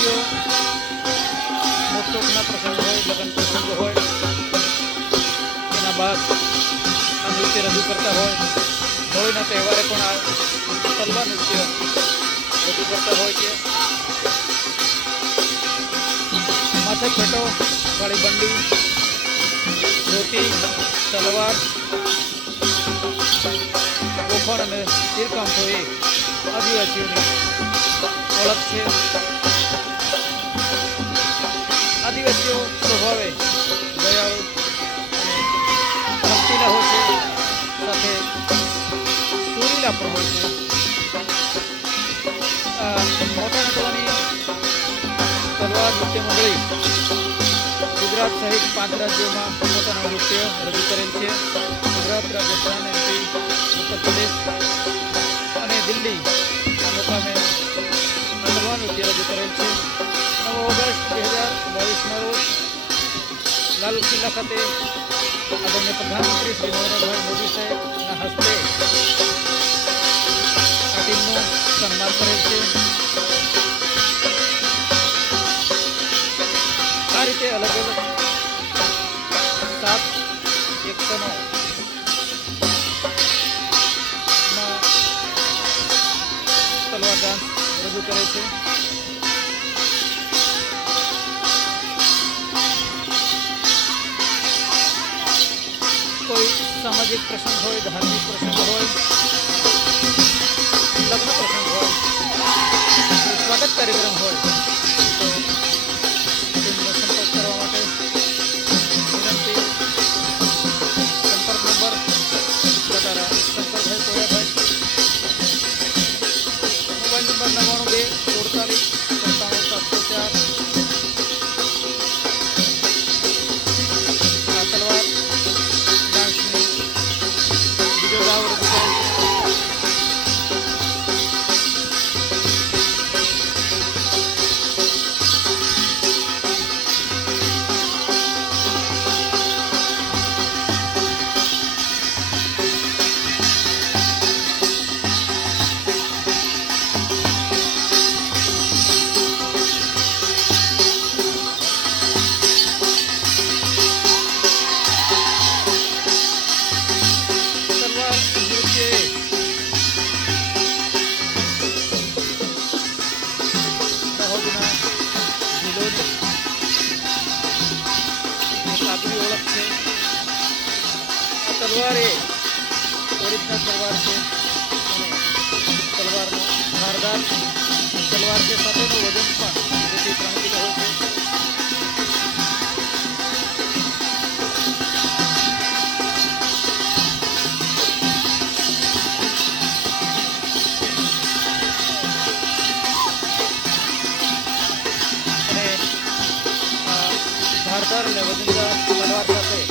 વ્યક્તિઓ પ્રસંગ હોય, લગ્ન પ્રસંગ હોય, એના બાદ આ નૃત્ય રજૂ કરતા હોય. હોળીના તહેવારે પણ આ તલવા નૃત્ય રજૂ કરતા હોય છે. માથે પેટો વાળી બંડી, ધોતી, તલવાર, ગોફણ અને તીરકામ આદિવાસીઓની ઓળખ છે. પણ હોય છે ગુજરાત સહિત પાંચ રાજ્યોમાં પોતાનું નૃત્ય રજૂ કરેલ છે. ગુજરાત, રાજસ્થાન એમપી ઉત્તર અને દિલ્હી આ લોકોને તલવાર નૃત્ય રજૂ કરેલ છે. નવ ઓગસ્ટ બે હજાર બાવીસના રોજ લાલ કિલ્લા ખાતે આદરણીય પ્રધાનમંત્રી શ્રી નરેન્દ્રભાઈ મોદી સાહેબના હસ્તે આ સન્માન કરે છે. આ રીતે અલગ અલગ સાત એકસનો તલવાર ડાન્સ રજૂ કરે છે. કોઈ સામાજિક પ્રસંગ હોય, ધાર્મિક પ્રસંગ હોય કોઈ તલવાર એ ઓરિજિનલ તલવાર છે. અને તલવારનો ધારદાર તલવાર છે સાથેનું વજન પણ જેથી ત્રણ કિલો હોય છે. ધારદાર અને વજનદાર